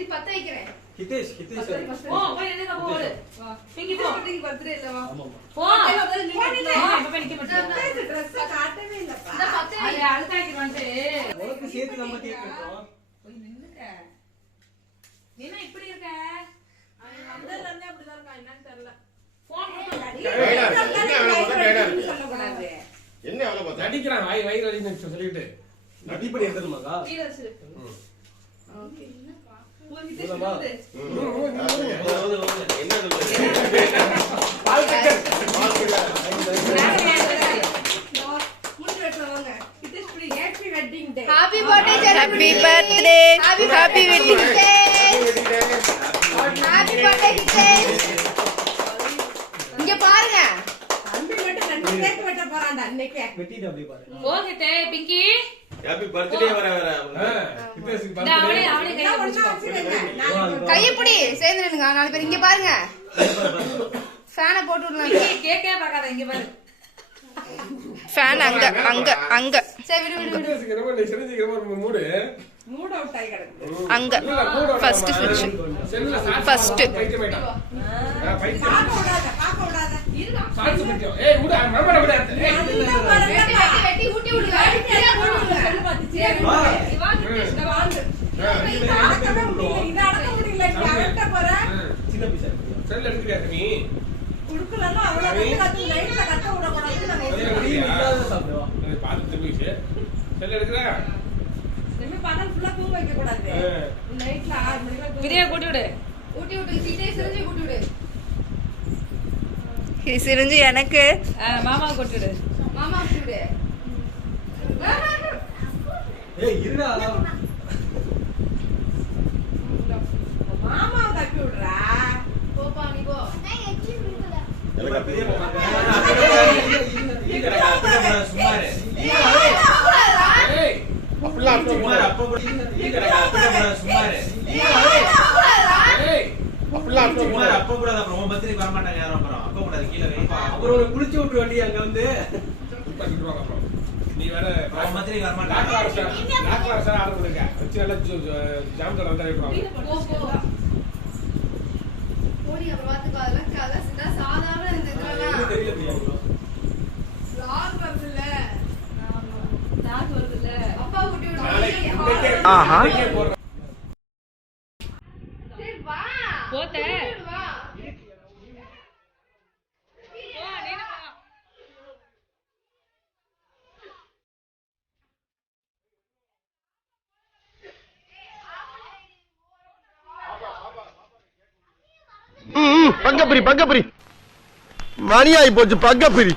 இது பத்த வைக்கிறேன். ஹிதேஷ் ஓ போய் எதுக்கு போடு வா பிங்கி போ இன்னைக்கு பர்த்டே இல்லவா? ஆமா போ இப்ப நிக்க மாட்டேன் Dress காட்டவே இல்லப்பா. இந்த பத்த அது அழுத்தாக்கி வந்து உனக்கு சேர்த்து நம்ம கேக் வெட்டறோம். போய் நின்னுக்க நீனா இப்படி இருக்க அவன் வந்ததுல இருந்தே அப்படிதான் இருக்கான். என்னன்னு தெரியல. போன் போட்டு சொல்லக்கூடாது. என்ன அவ்வளவு பார்த்தா நடிக்கிறான் வயிறு வலின்னு சொல்லிட்டு நடிப்படி எடுத்துமாக்கா? கீழ வச்சிரு. ஓகே. ஒரு போலாமா? என்ன Happy birthday, Happy birthday. Happy wedding day. Happy birthday, Hitesh. இங்க பாருங்க. தம்பி மட்டும் 2 கேக் வெட்ட போறான்டா இன்னைக்கு. வெட்டிட்டு அப்படியே பாரு. போகிட்டே பிங்கி ஹேப்பி பர்த்டே வர ஹிதேஷ்க்கு இந்த அவளே பர்த்டே கையை பிடிச்சுக்கோ கையை பிடி சேர்ந்து நின்னுங்க 4 பேர் இங்க பாருங்க. ஃபேனை போட்டு விடலாம். கேக்கே பார்க்காத இங்க பாரு ஃபேன் அங்க சரி விடு விடு விடு. ஹிதேஷ்க்கு ரொம்ப சிரிஞ்சிக்கிற ஒரு மூடு மூட் அவுட் ஆகி கிடக்கு. அங்க ஃபர்ஸ்ட் ஸ்விட்ச் செல்லுல First. பைத்தியம் ஆயிட்டான் பைத்தியம் பாக்க விடாத. இருடா. சாட்சி பைத்தியம் ஏய் விடு மறமட விடு ஏய் வெட்டி ஊட்டி விடுங்க. சொல்லு பாத்து சேரு. இவா Hitesh இந்த வாங்க. இத அடக்கவே முடியல. இத அடக்க முடியல. நீ அடக்க போற. சின்ன பீஸா. செல் எடுக்கறியா நீ குடுக்கலன்னா அவ்வளவு கத்து லைட்ல கத்த விட கூடாது. நம்ம நீ இல்லாத சாப்பிடுவா. பாத்து போயிச்சு செல் எடுக்கற நம்ம பகல் ஃபுல்லா தூங்க வைக்க கூடாது. நைட்ல 6 மணிக்கு பிரியா கூட்டி விடு ஊட்டி விட்டு Hitesh செஞ்சு ஊட்டி விடு. சிரிஞ்சு எனக்கு மாமா கூட்டி விடு மாமா ஊட்டி விடு. ஏய் இருடா. மாமா தப்பி விடுறா. போப்பா நீ போ. எனக்கு அப்படியே சுமாரே. ஏய் அப்படிலாம் சுமார் அப்ப கூட சுமாரே. ஏய் அப்படிலாம் சுமார் அப்ப கூட அப்புறம் உன் பத்திரிக்கை வர மாட்டாங்க யாரும் அப்புறம் அப்ப கூட கீழே வை. அப்புறம் குளிச்சு விட்டு வண்டி அங்க வந்து பண்ணிடுவாங்க அப்புறம் நீ வேற அவன் பத்திரிக்கை வர லாக் மாட்டாங்க. வாரசா ஆர்டர் பண்ணுங்க வச்சு நல்லா ஜாம் தர வந்தா விட்டுருவாங்க போ போ. போடி அப்புறம் பாத்துக்கோ. அதெல்லாம் கதை சிதா சாதாரண இந்த இதெல்லாம் தெரியல. vlog வருதுல்ல. டாக் வருதுல்ல அப்பா ஊட்டி நாளைக்கு விடுறா. இன்னைக்கே ஆஹா. இன்னைக்கே போறேன் சரி வா. போத்தே வா. பங்கப்பிரி மணி ஆகி போச்சு பங்கப்பிரி